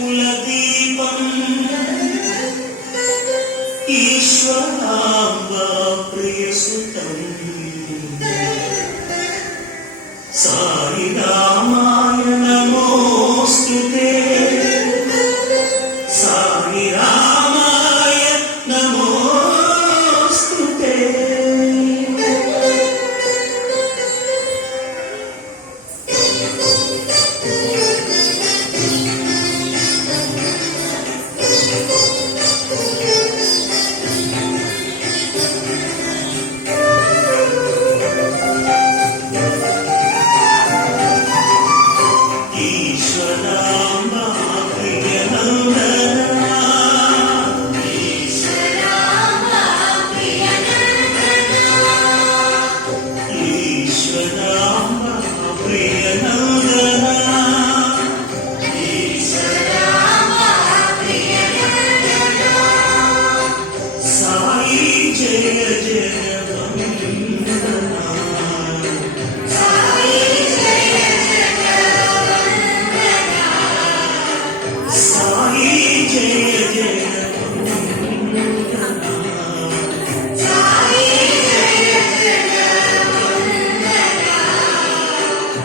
रत्नाकरवंशकुलदीपम् ईश्वराम्बाप्रियसुतम् सारिरामाय नमोऽस्तु ते सारिरा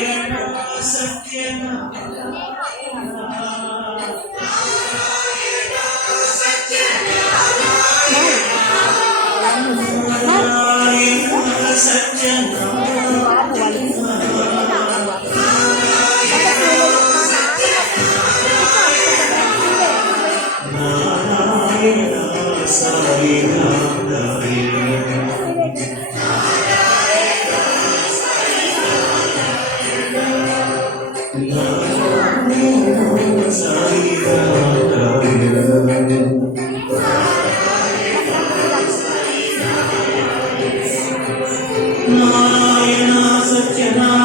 Satsang Satsang My am